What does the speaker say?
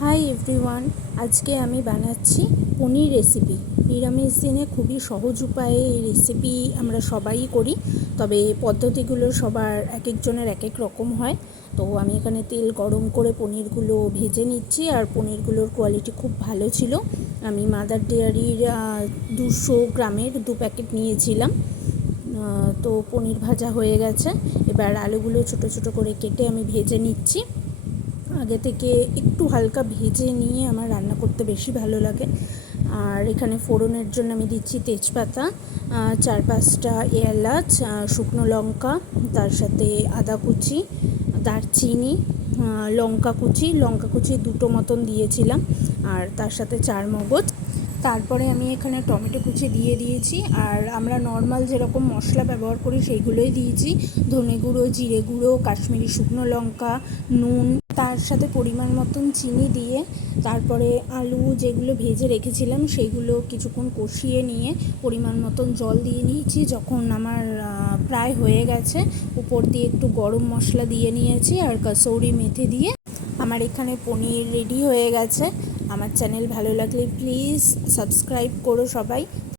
Hi everyone, আজকে আমি বানাচ্ছি পনির রেসিপি। নিরামিষ দিনে খুবই সহজ উপায়ে এই রেসিপি আমরা সবাই করি, তবে পদ্ধতিগুলো সবার এক একজনের এক এক রকম হয়। তো আমি এখানে তেল গরম করে পনিরগুলো ভেজে নিচ্ছি, আর পনিরগুলোর কোয়ালিটি খুব ভালো ছিল। আমি মাদার ডেয়ারির 200 গ্রামের 2 প্যাকেট নিয়েছিলাম। তো পনির ভাজা হয়ে গেছে। এবার আলুগুলো ছোটো ছোটো করে কেটে আমি ভেজে নিচ্ছি। আগে থেকে একটু হালকা ভেজে নিয়ে আমার রান্না করতে বেশি ভালো লাগে। আর এখানে ফোড়নের জন্য আমি দিচ্ছি তেজপাতা, 4-5টা এলাচ, শুকনো লঙ্কা, তার সাথে আদা কুচি, দারচিনি, লঙ্কা কুচি 2টো মতন দিয়েছিলাম, আর তার সাথে 4 মগজ। তারপরে আমি এখানে টমেটো কুচি দিয়ে দিয়েছি, আর আমরা নর্মাল যেরকম মশলা ব্যবহার করি সেইগুলোই দিয়েছি। ধনে গুঁড়ো, জিরে গুঁড়ো, কাশ্মীরি শুকনো লঙ্কা, নুন, তার সাথে পরিমাণ মতন চিনি দিয়ে তারপরে আলু যেগুলো ভেজে রেখেছিলাম সেইগুলো কিছুক্ষণ কষিয়ে নিয়ে পরিমাণ মতন জল দিয়ে নিয়েছি। যখন আমার প্রায় হয়ে গেছে, উপর দিয়ে একটু গরম মশলা দিয়ে নিয়েছি, আর কাসৌরি মেথি দিয়ে আমার এখানে পনির রেডি হয়ে গেছে। আমার চ্যানেল ভালো লাগলে প্লিজ সাবস্ক্রাইব করো সবাই।